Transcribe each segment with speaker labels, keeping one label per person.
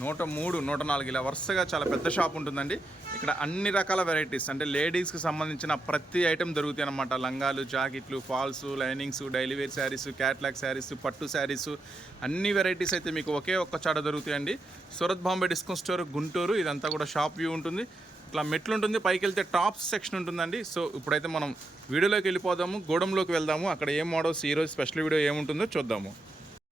Speaker 1: నూట మూడు నూట నాలుగు ఇలా వరుసగా చాలా పెద్ద షాప్ ఉంటుందండి. ఇక్కడ అన్ని రకాల వెరైటీస్ అంటే లేడీస్కి సంబంధించిన ప్రతి ఐటెం దొరుకుతాయి అన్నమాట. లంగాలు జాకెట్లు falls linings daily wear sarees catalogue sarees పట్టు శారీస్ అన్ని వెరైటీస్ అయితే మీకు ఒకే ఒక్క చాట దొరుకుతాయండి. సూరత్ బాంబే డిస్కౌంట్ స్టోర్ గుంటూరు ఇదంతా కూడా షాప్ వ్యూ ఉంటుంది. ఇట్లా మెట్లు ఉంటుంది పైకి వెళ్తే టాప్ సెక్షన్ ఉంటుందండి. సో ఇప్పుడైతే మనం వీడియోలోకి వెళ్ళిపోదాము గోడంలోకి వెళ్దాము. అక్కడ ఏం మోడల్స్ ఈరోజు స్పెషల్ వీడియో ఏముంటుందో చూద్దాము.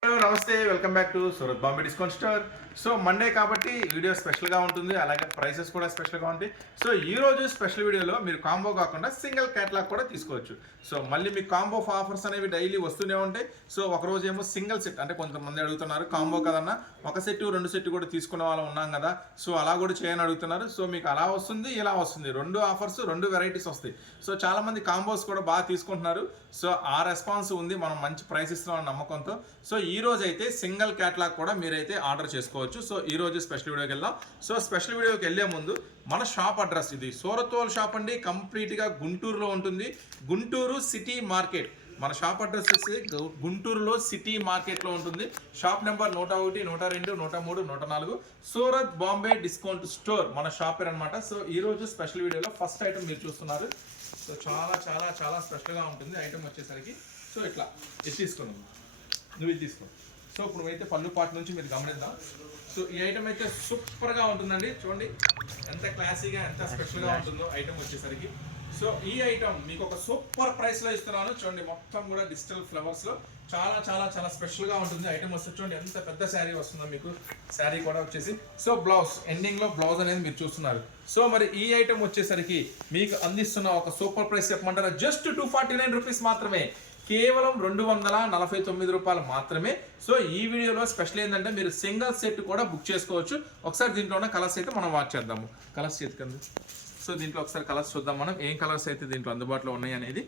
Speaker 1: హలో నమస్తే welcome back to Surat Bombay discount store. So Monday కాబట్టి వీడియో స్పెషల్గా ఉంటుంది. అలాగే ప్రైసెస్ కూడా స్పెషల్గా ఉంటాయి. సో ఈ రోజు స్పెషల్ వీడియోలో మీరు కాంబో కాకుండా సింగిల్ క్యాట్లాగ్ కూడా తీసుకోవచ్చు. సో మళ్ళీ మీకు కాంబో ఆఫర్స్ అనేవి డైలీ వస్తూనే ఉంటాయి. సో ఒక రోజు ఏమో సింగిల్ సెట్ అంటే కొంతమంది అడుగుతున్నారు కాంబో కదన్నా ఒక సెట్ రెండు సెట్ కూడా తీసుకునే వాళ్ళం ఉన్నాం కదా. సో అలా కూడా చేయని అడుగుతున్నారు. సో మీకు అలా వస్తుంది ఇలా వస్తుంది. రెండు ఆఫర్స్ రెండు వెరైటీస్ వస్తాయి. సో చాలామంది కాంబోస్ కూడా బాగా తీసుకుంటున్నారు. సో ఆ రెస్పాన్స్ ఉంది. మనం మంచి ప్రైస్ ఇస్తున్నాం నమ్మకంతో. సో ఈ రోజు అయితే సింగిల్ క్యాట్లాగ్ కూడా మీరైతే ఆర్డర్ చేసుకోవచ్చు. సో ఈ రోజు స్పెషల్ వీడియోకి వెళ్దాం. సో స్పెషల్ వీడియోకి వెళ్ళే ముందు మన షాప్ అడ్రస్ ఇది. సోరతోల్ షాప్ అండి. కంప్లీట్గా గుంటూరులో ఉంటుంది. గుంటూరు సిటీ మార్కెట్ మన షాప్ అడ్రస్ వచ్చి గుంటూరులో సిటీ మార్కెట్లో ఉంటుంది. షాప్ నెంబర్ నూట ఒకటి నూట రెండు నూట మూడు నూట నాలుగు. సూరత్ బాంబే డిస్కౌంట్ స్టోర్ మన షాప్ పేరు అనమాట సో ఈ రోజు స్పెషల్ వీడియోలో ఫస్ట్ ఐటమ్ మీరు చూస్తున్నారు. సో చాలా చాలా చాలా స్పెషల్గా ఉంటుంది. ఐటమ్ వచ్చేసరికి. సో ఇట్లా ఇది తీసుకున్నాం నువ్వు ఇది తీసుకో. సో ఇప్పుడు అయితే పళ్ళు పాటు నుంచి మీరు గమనిద్దాం. సో ఈ ఐటమ్ అయితే సూపర్గా ఉంటుందండి. చూడండి ఎంత క్లాసీగా ఎంత స్పెషల్గా ఉంటుందో ఐటమ్ వచ్చేసరికి. సో ఈ ఐటమ్ మీకు ఒక సూపర్ ప్రైస్లో ఇస్తున్నాను. చూడండి మొత్తం కూడా డిజిటల్ ఫ్లవర్స్లో చాలా చాలా చాలా స్పెషల్గా ఉంటుంది. ఐటమ్ వస్తే చూడండి ఎంత పెద్ద శారీ వస్తుందో మీకు. శారీ కూడా వచ్చేసి. సో బ్లౌజ్ ఎండింగ్లో బ్లౌజ్ అనేది మీరు చూస్తున్నారు. సో మరి ఈ ఐటమ్ వచ్చేసరికి మీకు అందిస్తున్న ఒక సూపర్ ప్రైస్ చెప్పమంటారా? Just two forty nine rupees మాత్రమే. కేవలం రెండు వందల నలభై తొమ్మిది రూపాయలు మాత్రమే. సో ఈ వీడియోలో స్పెషల్ ఏంటంటే మీరు సింగిల్ సెట్ కూడా బుక్ చేసుకోవచ్చు. ఒకసారి దీంట్లో ఉన్న కలర్స్ అయితే మనం వాచ్ చేద్దాము. కలర్స్ చేతికంది సో దీంట్లో ఒకసారి కలర్స్ చూద్దాం మనం. ఏం కలర్స్ అయితే దీంట్లో అందుబాటులో ఉన్నాయి అనేది.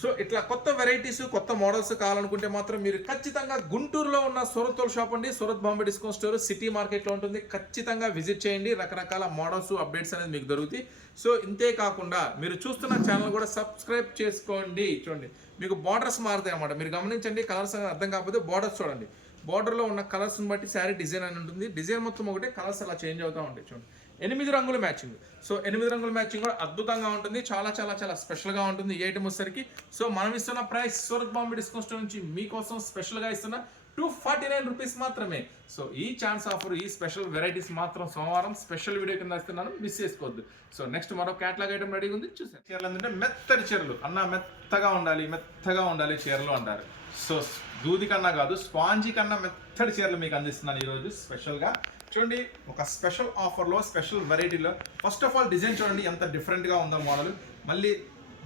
Speaker 1: సో ఇట్లా కొత్త వెరైటీస్ కొత్త మోడల్స్ కావాలనుకుంటే మాత్రం మీరు ఖచ్చితంగా గుంటూరులో ఉన్న సూరత్ షాప్ అండి. Surat Bombay discount store city మార్కెట్లో ఉంటుంది. ఖచ్చితంగా విజిట్ చేయండి. రకరకాల మోడల్స్ అప్డేట్స్ అనేది మీకు దొరుకుతాయి. సో ఇంతే కాకుండా మీరు చూస్తున్న ఛానల్ కూడా సబ్స్క్రైబ్ చేసుకోండి. చూడండి మీకు బార్డర్స్ మారుతాయి అన్నమాట. మీరు గమనించండి కలర్స్ అర్థం కాకపోతే బార్డర్స్ చూడండి. బార్డర్లో ఉన్న కలర్స్ని బట్టి శారీ డిజైన్ అని ఉంటుంది. డిజైన్ మొత్తం ఒకటే కలర్స్ అలా చేంజ్ అవుతూ ఉంటాయి. చూడండి ఎనిమిది రంగుల మ్యాచింగ్. సో ఎనిమిది రంగుల మ్యాచింగ్ కూడా అద్భుతంగా ఉంటుంది. చాలా చాలా చాలా స్పెషల్గా ఉంటుంది ఈ ఐటమ్ వచ్చేసరికి. సో మనం ఇస్తున్న price Surat Bombay discount store నుంచి మీకోసం స్పెషల్గా ఇస్తున్న టూ ఫార్టీ నైన్ రూపీస్ మాత్రమే. సో ఈ ఛాన్స్ ఆఫర్ ఈ స్పెషల్ వెరైటీస్ మాత్రం సోమవారం స్పెషల్ వీడియో కింద ఇస్తున్నాను. మిస్ చేసుకోవద్దు. సో నెక్స్ట్ మరో క్యాట్లాగ్ ఐటమ్ రెడీగా ఉంది. చూసాను చీరలు ఏంటంటే మెత్తటి చీరలు. అన్న మెత్తగా ఉండాలి మెత్తగా ఉండాలి చీరలు అంటారు. సో దూది కన్నా కాదు స్పాంజీ కన్నా మెత్తటి చీరలు మీకు అందిస్తున్నాను ఈరోజు స్పెషల్గా. చూడండి ఒక స్పెషల్ ఆఫర్లో స్పెషల్ వెరైటీలో ఫస్ట్ ఆఫ్ ఆల్ డిజైన్ చూడండి ఎంత డిఫరెంట్గా ఉందో మోడల్ మళ్ళీ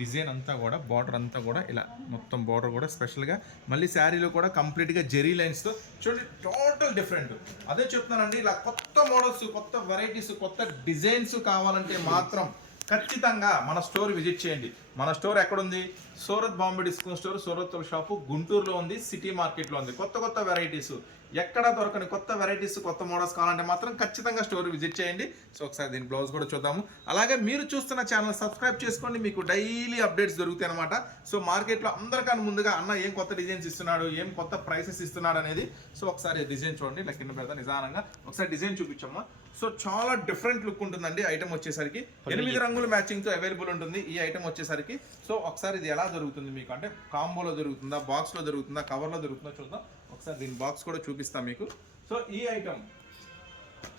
Speaker 1: డిజైన్ అంతా కూడా బార్డర్ అంతా కూడా ఇలా మొత్తం బార్డర్ కూడా స్పెషల్గా మళ్ళీ శారీలో కూడా కంప్లీట్గా జెరీ లైన్స్తో చూడండి టోటల్ డిఫరెంట్ అదే చెప్తున్నానండి ఇలా కొత్త మోడల్స్ కొత్త వెరైటీస్ కొత్త డిజైన్స్ కావాలంటే మాత్రం ఖచ్చితంగా మన స్టోర్ విజిట్ చేయండి. మన స్టోర్ ఎక్కడుంది? Surat Bombay discount store Surat shop గుంటూరులో ఉంది సిటీ మార్కెట్లో ఉంది. కొత్త కొత్త వెరైటీస్ ఎక్కడ దొరకని కొత్త వెరైటీస్ కొత్త మోడల్స్ కావాలంటే మాత్రం ఖచ్చితంగా స్టోర్ విజిట్ చేయండి. సో ఒకసారి దీని బ్లౌజ్ కూడా చూద్దాము. అలాగే మీరు చూస్తున్న ఛానల్ సబ్స్క్రైబ్ చేసుకోండి మీకు డైలీ అప్డేట్స్ దొరుకుతాయి అనమాట సో మార్కెట్లో అందరికన్నా ముందుగా అన్న ఏం కొత్త డిజైన్స్ ఇస్తున్నాడు ఏం కొత్త ప్రైసెస్ ఇస్తున్నాడు అనేది సో ఒకసారి డిజైన్ చూడండి. ఇలా కింద పెడతా నిదానంగా. ఒకసారి డిజైన్ చూపించమ్మా. సో చాలా డిఫరెంట్ లుక్ ఉంటుందండి ఐటమ్ వచ్చేసరికి. ఎనిమిది రంగుల మ్యాచింగ్తో అవైలబుల్ ఉంటుంది ఈ ఐటమ్ వచ్చేసరికి. సో ఒకసారి ఇది ఎలా దొరుకుతుంది మీకు? అంటే కాంబోలో దొరుకుతుందా బాక్స్లో దొరుకుతుందా కవర్లో దొరుకుతుందా చూద్దాం. ఒకసారి దీని బాక్స్ కూడా చూపిస్తాం మీకు. సో ఈ ఐటమ్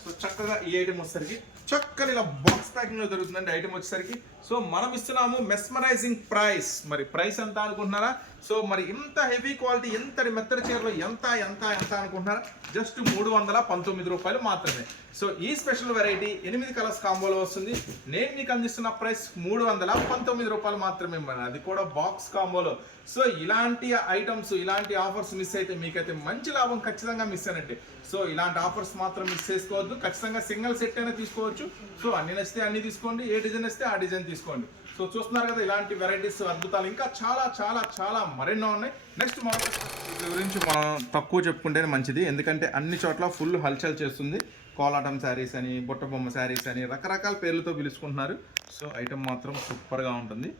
Speaker 1: సో చక్కగా ఈ ఐటెం వచ్చేసరికి చక్కని ఇలా బాక్స్ ప్యాకింగ్లో దొరుకుతుందండి ఐటెం వచ్చేసరికి. సో మనం ఇస్తున్నాము మెస్మరైజింగ్ ప్రైస్ మరి ప్రైస్ ఎంత అనుకుంటున్నారా? సో మరి ఇంత హెవీ క్వాలిటీ ఎంతటి మెత్తడి చీరలు ఎంత ఎంత ఎంత అనుకుంటున్నారా? జస్ట్ మూడు వందల పంతొమ్మిది రూపాయలు మాత్రమే. సో ఈ స్పెషల్ వెరైటీ ఎనిమిది కలర్స్ కాంబోలో వస్తుంది. నేను మీకు అందిస్తున్న ప్రైస్ మూడు వందల పంతొమ్మిది రూపాయలు మాత్రమే మరి. అది కూడా బాక్స్ కాంబోలో సో ఇలాంటి ఐటమ్స్ ఇలాంటి ఆఫర్స్ మిస్ అయితే మీకైతే మంచి లాభం ఖచ్చితంగా మిస్ అయినట్టే. సో ఇలాంటి ఆఫర్స్ మాత్రం మిస్ చేసుకోవద్దు. ఖచ్చితంగా సింగిల్ సెట్ అయినా తీసుకోవచ్చు. సో అన్ని నచ్చితే అన్ని తీసుకోండి ఏ డిజైన్ వస్తే ఆ డిజైన్ తీసుకోండి. సో చూస్తున్నారు కదా ఇలాంటి వెరైటీస్ అద్భుతాలు ఇంకా చాలా చాలా చాలా మరెన్నో ఉన్నాయి. నెక్స్ట్ మనం గురించి మనం తక్కువ చెప్పుకుంటేనే మంచిది. ఎందుకంటే అన్ని చోట్ల ఫుల్ హల్చల్ చేస్తుంది. కోలాటం శారీస్ అని బుట్టబొమ్మ శారీస్ అని రకరకాల పేర్లతో పిలుచుకుంటున్నారు. సో ఐటమ్ మాత్రం సూపర్గా ఉంటుంది.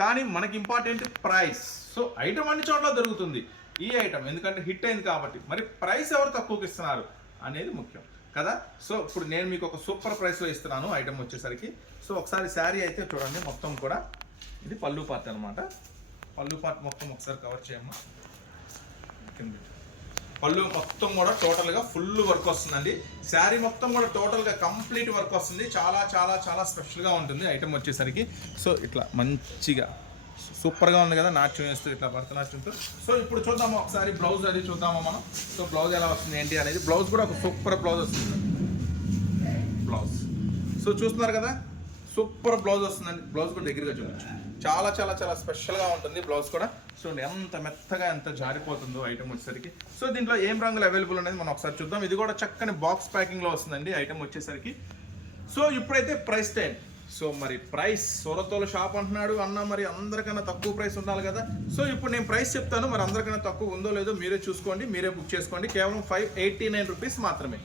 Speaker 1: కానీ మనకి ఇంపార్టెంట్ ప్రైస్ సో ఐటమ్ అన్ని చోట్ల దొరుకుతుంది. ఈ ఐటమ్ ఎందుకంటే హిట్ అయింది కాబట్టి. మరి ప్రైస్ ఎవరు తక్కువకి ఇస్తున్నారు అనేది ముఖ్యం. కదా? సో ఇప్పుడు నేను మీకు ఒక సూపర్ ప్రైస్లో ఇస్తున్నాను ఐటమ్ వచ్చేసరికి. సో ఒకసారి శారీ అయితే చూడండి మొత్తం కూడా. ఇది పళ్ళు పార్ట్ అనమాట పళ్ళు పార్ట్ మొత్తం ఒకసారి కవర్ చేయమ్మా. కింద. పళ్ళు మొత్తం కూడా టోటల్గా ఫుల్ వర్క్ వస్తుందండి. శారీ మొత్తం కూడా టోటల్గా కంప్లీట్ వర్క్ వస్తుంది. చాలా చాలా చాలా స్పెషల్గా ఉంటుంది ఐటమ్ వచ్చేసరికి. సో ఇట్లా మంచిగా సూపర్గా ఉంది కదా నాట్యం వేస్తూ ఇట్లా భరతనాట్యంతో సో ఇప్పుడు చూద్దాము ఒకసారి బ్లౌజ్ అది చూద్దాము మనం. సో బ్లౌజ్ ఎలా వస్తుంది ఏంటి అనేది. బ్లౌజ్ కూడా ఒక సూపర్ బ్లౌజ్ వస్తుంది. బ్లౌజ్ సో చూస్తున్నారు కదా సూపర్ బ్లౌజ్ వస్తుందండి. బ్లౌజ్ కూడా దగ్గరగా చూడొచ్చు. చాలా చాలా చాలా స్పెషల్గా ఉంటుంది బ్లౌజ్ కూడా. సో ఎంత మెత్తగా ఎంత జారిపోతుందో ఐటమ్ వచ్చేసరికి. సో దీంట్లో ఏం రంగులు అవైలబుల్ అనేది మనం ఒకసారి చూద్దాం. ఇది కూడా చక్కని బాక్స్ ప్యాకింగ్లో వస్తుందండి ఐటమ్ వచ్చేసరికి. సో ఇప్పుడైతే ప్రైస్ టైం సో మరి ప్రైస్ సొరతోల షాప్ అంటున్నాడు. అన్న మరి అందరికన్నా తక్కువ ప్రైస్ ఉండాలి కదా. సో ఇప్పుడు నేను ప్రైస్ చెప్తాను. మరి అందరికన్నా తక్కువ ఉందో లేదో మీరే చూసుకోండి. మీరే బుక్ చేసుకోండి. కేవలం ఫైవ్ ఎయిటీ నైన్ రూపీస్ మాత్రమే.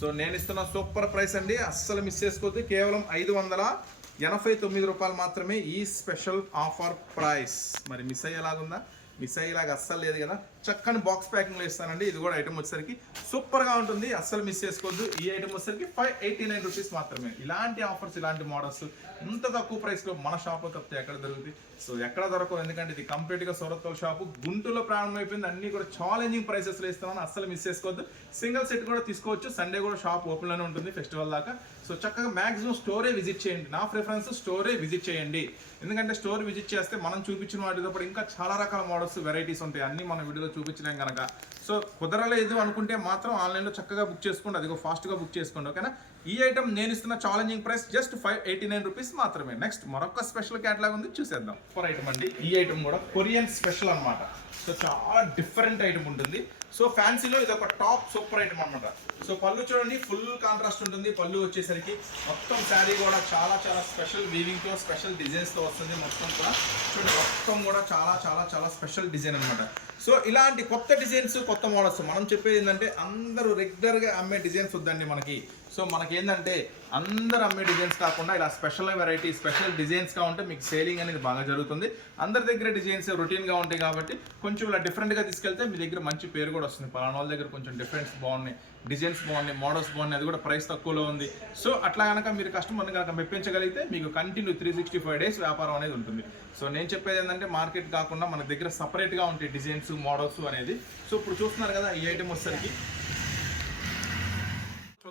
Speaker 1: సో నేను ఇస్తున్న సూపర్ ప్రైస్ అండి. అస్సలు మిస్ చేసుకోవద్దు. కేవలం ఐదు వందల ఎనభై తొమ్మిది రూపాయలు మాత్రమే ఈ స్పెషల్ ఆఫర్ ప్రైస్. మరి మిస్ అయ్యేలాగుందా? మిస్ అయ్యేలాగా అస్సలు లేదు కదా. చక్కని బాక్స్ ప్యాకింగ్లో ఇస్తానండి. ఇది కూడా ఐటమ్ వచ్చేసరికి సూపర్గా ఉంటుంది. అస్సలు మిస్ చేసుకోవద్దు. ఈ ఐటమ్ వచ్చేసరికి ఫైవ్ ఎయిటీ నైన్ రూపీస్ మాత్రమే. ఇలాంటి ఆఫర్స్ ఇలాంటి మోడల్స్ ఇంత తక్కువ ప్రైస్లో మన షాప్లో తప్పితే ఎక్కడ దొరుకుతాయి? సో ఎక్కడ దొరకదు ఎందుకంటే ఇది కంప్లీట్గా సొరత్తోల షాపు గుంటూరులో ప్రారంభమైపోయింది అన్ని కూడా ఛాలెంజింగ్ ప్రైసెస్లో ఇస్తామని అస్సలు మిస్ చేసుకోవద్దు. సింగిల్ సెట్ కూడా తీసుకోవచ్చు. సండే కూడా షాప్ ఓపెన్లోనే ఉంటుంది ఫెస్టివల్ దాకా. సో చక్కగా మ్యాక్సిమం స్టోరే విజిట్ చేయండి. నా ప్రిఫరెన్స్ స్టోరే విజిట్ చేయండి. ఎందుకంటే స్టోర్ విజిట్ చేస్తే మనం చూపించిన వాటితో పాటు ఇంకా చాలా రకాల మోడల్స్ వెరైటీస్ ఉంటాయి. అన్ని మన వీడియోలో చూపించలేం కనుక సో కుదరలేదు అనుకుంటే మాత్రం ఆన్లైన్లో చక్కగా బుక్ చేసుకోండి. అదిగో ఫాస్ట్గా బుక్ చేసుకోండి ఓకేనా? ఈ ఐటమ్ నేను ఇస్తున్న challenging price just five eighty nine rupees మాత్రమే. నెక్స్ట్ మరొక స్పెషల్ క్యాటలాగ్ ఉంది చూసేద్దాం. ఫర్ ఐటమ్ అండి. ఈ ఐటమ్ కూడా కొరియన్ స్పెషల్ అనమాట సో చాలా డిఫరెంట్ ఐటమ్ ఉంటుంది. సో ఫ్యాన్సీలో ఇది ఒక టాప్ సూపర్ ఐటమ్ అనమాట సో పళ్ళు చూడండి ఫుల్ కాంట్రాస్ట్ ఉంటుంది. పళ్ళు వచ్చేసరికి మొత్తం శారీ కూడా చాలా చాలా స్పెషల్ వీవింగ్తో స్పెషల్ డిజైన్స్తో వస్తుంది మొత్తం కూడా. చూడండి మొత్తం కూడా చాలా చాలా చాలా స్పెషల్ డిజైన్ అనమాట సో ఇలాంటి కొత్త డిజైన్స్ కొత్త మోడల్స్ మనం చెప్పేది ఏంటంటే అందరూ రెగ్యులర్గా అమ్మే డిజైన్స్ వద్దండి మనకి. సో మనకి ఏంటంటే అందరు అమ్మే డిజైన్స్ కాకుండా ఇలా స్పెషల్ వెరైటీ స్పెషల్ డిజైన్స్గా ఉంటే మీకు సేలింగ్ అనేది బాగా జరుగుతుంది. అందరి దగ్గర డిజైన్స్ రొటీన్గా ఉంటాయి కాబట్టి కొంచెం ఇలా డిఫరెంట్గా తీసుకెళ్తే మీ దగ్గర మంచి పేరు కూడా వస్తుంది. పలానా వాళ్ళ దగ్గర కొంచెం డిఫరెన్స్ బాగున్నాయి డిజైన్స్ బాగున్నాయి మోడల్స్ బాగున్నాయి అది కూడా ప్రైస్ తక్కువలో ఉంది. సో అట్లా కనుక మీరు కస్టమర్ని కనుక మెప్పించగలిగితే మీకు continue three sixty five days వ్యాపారం అనేది ఉంటుంది. సో నేను చెప్పేది ఏంటంటే మార్కెట్ కాకుండా మన దగ్గర సపరేట్గా ఉంటాయి డిజైన్స్ మోడల్స్ అనేది. సో ఇప్పుడు చూస్తున్నారు కదా ఈ ఐటెం వచ్చేసరికి.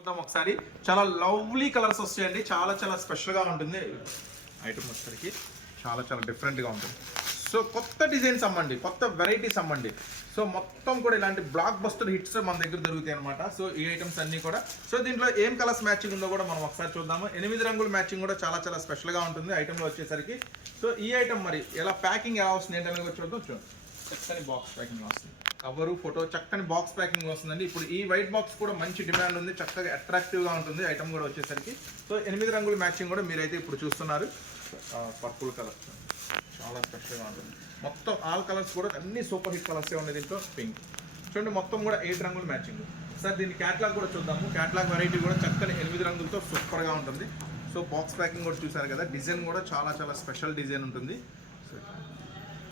Speaker 1: చూద్దాం ఒకసారి. చాలా లవ్లీ కలర్స్ వస్తాయండి. చాలా చాలా స్పెషల్గా ఉంటుంది. ఐటమ్ వచ్చేసరికి చాలా చాలా డిఫరెంట్గా ఉంటుంది. సో కొత్త డిజైన్స్ అమ్మండి. కొత్త వెరైటీస్ అమ్మండి. సో మొత్తం కూడా ఇలాంటి బ్లాక్ బస్టర్ హిట్స్ మన దగ్గర దొరుకుతాయి అనమాట సో ఈ ఐటమ్స్ అన్నీ కూడా. సో దీంట్లో ఏం కలర్స్ మ్యాచింగ్ ఉందో కూడా మనం ఒకసారి చూద్దాము. ఎనిమిది రంగుల మ్యాచింగ్ కూడా చాలా చాలా స్పెషల్గా ఉంటుంది ఐటమ్లో వచ్చేసరికి. సో ఈ ఐటమ్ మరి ఎలా ప్యాకింగ్ ఎలా వస్తుంది ఏంటనేది కూడా చూద్దాం. చూడండి. చక్కని బాక్స్ ప్యాకింగ్ వస్తుంది. కవరు ఫోటో చక్కని బాక్స్ ప్యాకింగ్ వస్తుందండి. ఇప్పుడు ఈ వైట్ బాక్స్ కూడా మంచి డిమాండ్ ఉంది చక్కగా అట్రాక్టివ్గా ఉంటుంది ఐటమ్ కూడా వచ్చేసరికి. సో ఎనిమిది రంగుల మ్యాచింగ్ కూడా మీరైతే ఇప్పుడు చూస్తున్నారు. పర్పుల్ కలర్ చాలా స్పెషల్గా ఉంటుంది. మొత్తం ఆల్ కలర్స్ కూడా అన్ని సూపర్ హిట్ కలర్సే ఉన్నాయి దీంట్లో? పింక్ చూడండి మొత్తం కూడా ఎయిట్ రంగుల మ్యాచింగ్ సార్ దీని క్యాట్లాగ్ కూడా చూద్దాము. క్యాట్లాగ్ వెరైటీ కూడా చక్కని ఎనిమిది రంగులతో సూపర్గా ఉంటుంది. సో బాక్స్ ప్యాకింగ్ కూడా చూసారు కదా? డిజైన్ కూడా చాలా చాలా స్పెషల్ డిజైన్ ఉంటుంది.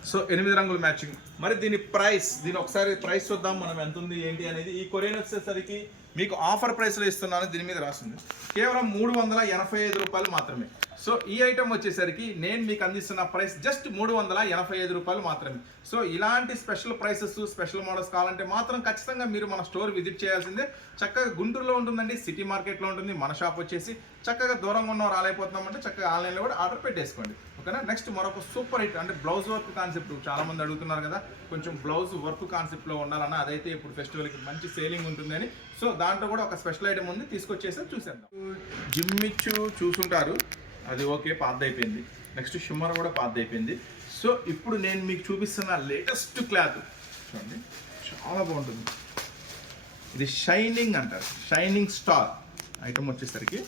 Speaker 1: సో ఎనిమిది రంగుల మ్యాచింగ్. మరి దీని ప్రైస్ దీని ఒకసారి ప్రైస్ చూద్దాం మనం ఎంత ఉంది ఏంటి అనేది. ఈ కొరియన్ వచ్చేసరికి మీకు ఆఫర్ ప్రైస్లో ఇస్తున్నాను దీని మీద రాసింది. కేవలం మూడు వందల ఎనభై ఐదు రూపాయలు మాత్రమే. సో ఈ ఐటమ్ వచ్చేసరికి నేను మీకు అందిస్తున్న ప్రైస్ జస్ట్ మూడు వందల ఎనభై ఐదు రూపాయలు మాత్రమే. సో ఇలాంటి స్పెషల్ ప్రైసెస్ స్పెషల్ మోడల్స్ కావాలంటే మాత్రం ఖచ్చితంగా మీరు మన స్టోర్ విజిట్ చేయాల్సిందే. చక్కగా గుంటూరులో ఉంటుందండి సిటీ మార్కెట్లో ఉంటుంది మన షాప్ వచ్చేసి. చక్కగా దూరంగా ఉన్న రాలేకపోతున్నామంటే చక్కగా ఆన్లైన్లో కూడా ఆర్డర్ పెట్టేసుకోండి. ఓకేనా నెక్స్ట్ మరొక సూపర్ హిట్ అంటే బ్లౌజ్ వర్క్ కాన్సెప్ట్ చాలామంది అడుగుతున్నారు కదా. కొంచెం బ్లౌజ్ వర్క్ కాన్సెప్ట్లో ఉండాలన్న అదైతే ఇప్పుడు ఫెస్టివల్కి మంచి సేలింగ్ ఉంటుందని సో దాంట్లో కూడా ఒక స్పెషల్ ఐటమ్ ఉంది తీసుకొచ్చేసి చూసేద్దాం. జిమ్మిచ్చు చూసుంటారు. అది ఓకే పాత అయిపోయింది. నెక్స్ట్ షిమ్మర్ కూడా పాత అయిపోయింది. సో ఇప్పుడు నేను మీకు చూపిస్తున్న లేటెస్ట్ క్లాత్ చూడండి. చాలా బాగుంటుంది. ఇది షైనింగ్ అంటారు. షైనింగ్ స్టార్ ఐటమ్ వచ్చేసరికి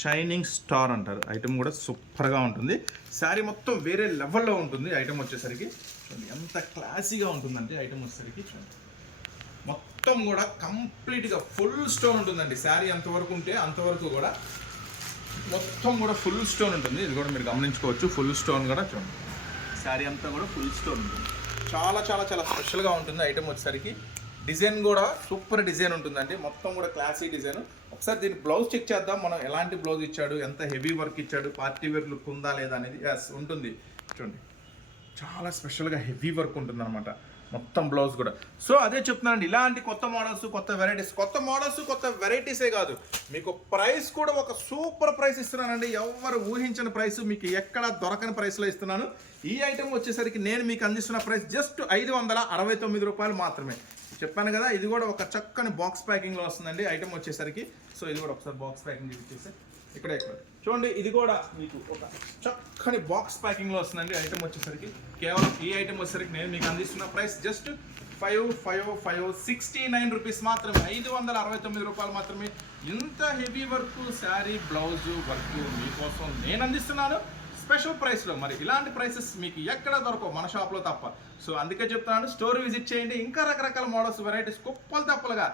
Speaker 1: షైనింగ్ స్టార్ అంటారు. ఐటమ్ కూడా సూపర్గా ఉంటుంది. శారీ మొత్తం వేరే లెవెల్లో ఉంటుంది. ఐటమ్ వచ్చేసరికి చూడండి ఎంత క్లాసీగా ఉంటుందంటే ఐటమ్ వచ్చేసరికి చూడండి. మొత్తం కూడా కంప్లీట్గా ఫుల్ స్టోన్ ఉంటుందండి. శారీ ఎంతవరకు ఉంటే అంతవరకు కూడా మొత్తం కూడా ఫుల్ స్టోన్ ఉంటుంది. ఇది కూడా మీరు గమనించుకోవచ్చు. ఫుల్ స్టోన్ కూడా చూడండి. శారీ అంతా కూడా ఫుల్ స్టోన్ ఉంటుంది. చాలా చాలా చాలా స్పెషల్గా ఉంటుంది ఐటమ్ వచ్చేసరికి. డిజైన్ కూడా సూపర్ డిజైన్ ఉంటుందండి. మొత్తం కూడా క్లాసీ డిజైన్. ఒకసారి దీని బ్లౌజ్ చెక్ చేద్దాం. మనం ఎలాంటి బ్లౌజ్ ఇచ్చాడు? ఎంత హెవీ వర్క్ ఇచ్చాడు? పార్టీ వేర్ లుక్ ఉందా లేదా అనేది? ఎస్ ఉంటుంది. చూడండి. చాలా స్పెషల్గా హెవీ వర్క్ ఉంటుంది అనమాట మొత్తం బ్లౌజ్ కూడా. సో అదే చెప్తున్నానండి ఇలాంటి కొత్త మోడల్స్ కొత్త వెరైటీస్ కొత్త మోడల్స్ కొత్త వెరైటీసే కాదు. మీకు ప్రైస్ కూడా ఒక సూపర్ ప్రైస్ ఇస్తున్నానండి. ఎవరు ఊహించిన ప్రైస్ మీకు ఎక్కడ దొరకని ప్రైస్లో ఇస్తున్నాను. ఈ ఐటెం వచ్చేసరికి నేను మీకు అందిస్తున్న ప్రైస్ జస్ట్ ఐదు వందల అరవై తొమ్మిది రూపాయలు మాత్రమే. చెప్పాను కదా ఇది కూడా ఒక చక్కని బాక్స్ ప్యాకింగ్లో వస్తుందండి ఐటెం వచ్చేసరికి. సో ఇది కూడా ఒకసారి బాక్స్ ప్యాకింగ్ చూపించేసి ఇక్కడే ఇక్కడ చూడండి ఇది కూడా మీకు ఒక చక్కని బాక్స్ ప్యాకింగ్లో వస్తుందండి ఐటెం వచ్చేసరికి. కేవలం ఈ ఐటమ్ వచ్చేసరికి నేను మీకు అందిస్తున్న price just five five five sixty nine rupees మాత్రమే. ఐదు వందల అరవై తొమ్మిది రూపాయలు మాత్రమే. ఇంత heavy work saree blouse work మీకోసం నేను అందిస్తున్నాను. స్పెషల్ ప్రైస్లో మరి ఇలాంటి ప్రైసెస్ మీకు ఎక్కడ దొరకవు మన షాప్లో తప్ప. సో అందుకే చెప్తున్నాను స్టోర్ విజిట్ చేయండి. ఇంకా రకరకాల మోడల్స్ వెరైటీస్ కుప్పలు తప్పలుగా.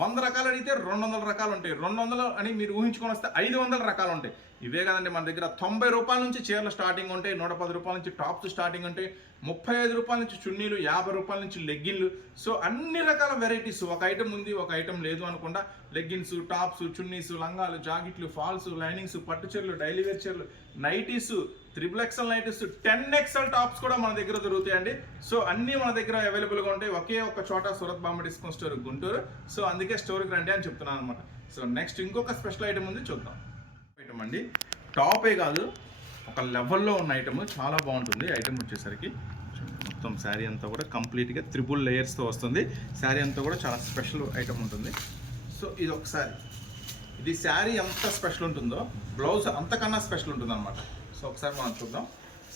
Speaker 1: వంద రకాలు అడిగితే రెండు వందల రకాలు ఉంటాయి. రెండు వందలు అని మీరు ఊహించుకొని వస్తే ఐదు వందల రకాలు ఉంటాయి. ఇవే కదండి మన దగ్గర. తొంభై రూపాయల నుంచి చీరలు స్టార్టింగ్ ఉంటాయి నూట పది రూపాయల నుంచి టాప్స్ స్టార్టింగ్ ఉంటాయి ముప్పై ఐదు రూపాయల నుంచి చున్నీలు యాభై రూపాయల నుంచి లెగ్గిన్లు. సో అన్ని రకాల వెరైటీస్. ఒక ఐటమ్ ఉంది ఒక ఐటమ్ లేదు అనుకుండా లెగ్గిన్స్ టాప్స్ చున్నీస్ లంగాలు జాకెట్లు ఫాల్స్ లైనింగ్స్ పట్టు చీరలు డైలీ వేర్ చీరలు nighties triple XL nighties ten XL tops కూడా మన దగ్గర దొరుకుతాయండి. సో అన్నీ మన దగ్గర అవైలబుల్గా ఉంటాయి. ఒకే ఒక చోట Surat Bombay discount store Guntur. So అందుకే స్టోర్కి రండి అని చెప్తున్నాను అనమాట సో నెక్స్ట్ ఇంకొక స్పెషల్ ఐటమ్ ఉంది చూద్దాం. ఐటమ్ అండి. టాపే కాదు ఒక లెవెల్లో ఉన్న ఐటమ్ చాలా బాగుంటుంది. ఐటమ్ వచ్చేసరికి మొత్తం శారీ అంతా కూడా కంప్లీట్గా త్రిబుల్ లేయర్స్తో వస్తుంది. శారీ అంతా కూడా చాలా స్పెషల్ ఐటమ్ ఉంటుంది. సో ఇది ఒకసారి ఇది శారీ ఎంత స్పెషల్ ఉంటుందో బ్లౌజ్ అంతకన్నా స్పెషల్ ఉంటుంది అనమాట సో ఒకసారి మనం చూద్దాం.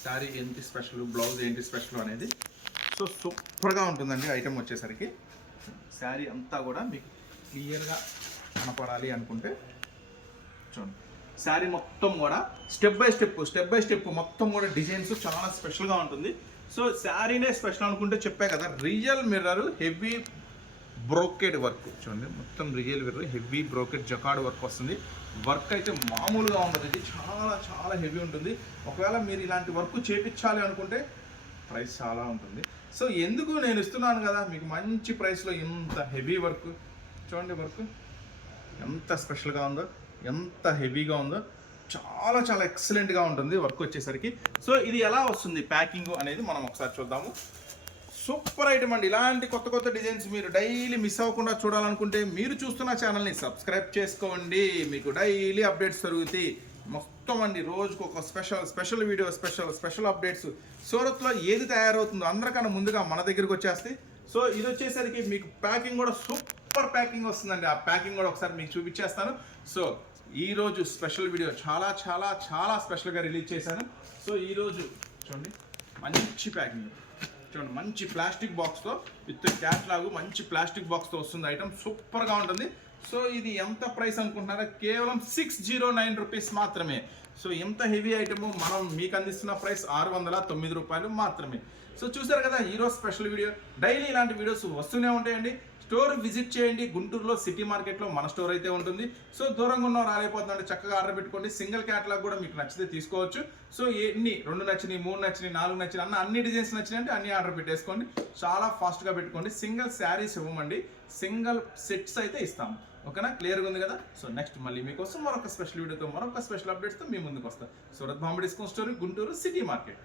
Speaker 1: శారీ ఏంటి స్పెషల్ బ్లౌజ్ ఏంటి స్పెషల్ అనేది. సో సూపర్గా ఉంటుందండి ఐటమ్ వచ్చేసరికి. శారీ అంతా కూడా మీకు క్లియర్గా కనపడాలి అనుకుంటే చూడండి. శారీ మొత్తం కూడా step by step step by step మొత్తం కూడా డిజైన్స్ చాలా స్పెషల్గా ఉంటుంది. సో శారీనే స్పెషల్ అనుకుంటే చెప్పా కదా real mirror heavy brocade work చూడండి మొత్తం real mirror heavy brocade jacquard work వస్తుంది. వర్క్ అయితే మామూలుగా ఉండదు ఇది చాలా చాలా హెవీ ఉంటుంది. ఒకవేళ మీరు ఇలాంటి వర్క్ చేపించాలి అనుకుంటే ప్రైస్ చాలా ఉంటుంది. సో ఎందుకు నేను ఇస్తున్నాను కదా మీకు మంచి ప్రైస్లో ఇంత హెవీ వర్క్ చూడండి వర్క్ ఎంత స్పెషల్గా ఉందో. ఎంత హెవీగా ఉందో చాలా చాలా ఎక్సలెంట్గా ఉంటుంది వర్క్ వచ్చేసరికి. సో ఇది ఎలా వస్తుంది ప్యాకింగ్ అనేది మనం ఒకసారి చూద్దాము. సూపర్ ఐటమ్ అండి. ఇలాంటి కొత్త కొత్త డిజైన్స్ మీరు డైలీ మిస్ అవ్వకుండా చూడాలనుకుంటే మీరు చూస్తున్న ఛానల్ని సబ్స్క్రైబ్ చేసుకోండి. మీకు డైలీ అప్డేట్స్ జరుగుతాయి మొత్తం అండి రోజుకు ఒక special special video special special updates. సూరత్లో ఏది తయారవుతుందో అందరికన్నా ముందుగా మన దగ్గరికి వచ్చేస్తాయి. సో ఇది వచ్చేసరికి మీకు ప్యాకింగ్ కూడా సూపర్ ప్యాకింగ్ వస్తుందండి. ఆ ప్యాకింగ్ కూడా ఒకసారి మీకు చూపించేస్తాను. సో ఈరోజు స్పెషల్ వీడియో చాలా చాలా చాలా స్పెషల్గా రిలీజ్ చేశాను. సో ఈ రోజు చూడండి మంచి ప్యాకింగ్. చూడండి మంచి ప్లాస్టిక్ బాక్స్తో విత్ క్యాట్లాగు మంచి ప్లాస్టిక్ బాక్స్తో వస్తుంది ఐటమ్. సూపర్గా ఉంటుంది. సో ఇది ఎంత ప్రైస్ అనుకుంటున్నారా? కేవలం సిక్స్ జీరో నైన్ రూపీస్ మాత్రమే. సో ఎంత హెవీ ఐటమ్ మనం మీకు అందిస్తున్న ప్రైస్ ఆరు వందల తొమ్మిది రూపాయలు మాత్రమే. సో చూసారు కదా ఈరోజు స్పెషల్ వీడియో. డైలీ ఇలాంటి వీడియోస్ వస్తూనే ఉంటాయండి. స్టోర్ విజిట్ చేయండి. గుంటూరులో సిటీ మార్కెట్లో మన స్టోర్ అయితే ఉంటుంది. సో దూరంగా ఉన్న రాలేకపోతుందంటే చక్కగా ఆర్డర్ పెట్టుకోండి. సింగిల్ క్యాటలాగ్ కూడా మీకు నచ్చితే తీసుకోవచ్చు. సో ఎన్ని? రెండు నచ్చినాయి మూడు నచ్చినాయి నాలుగు నచ్చినాయి అన్న అన్ని డిజైన్స్ నచ్చినాయి అంటే అన్ని ఆర్డర్ పెట్టేసుకోండి. చాలా ఫాస్ట్గా పెట్టుకోండి. సింగిల్ శారీస్ ఇవ్వమండి. సింగిల్ సెట్స్ అయితే ఇస్తాము ఓకేనా? క్లియర్గా ఉంది కదా? సో నెక్స్ట్ మళ్ళీ మీకోసం మరొక స్పెషల్ వీడియోతో మరొక స్పెషల్ అప్డేట్స్తో మీ ముందుకు వస్తాం. Surat Bombay discount store Guntur city market.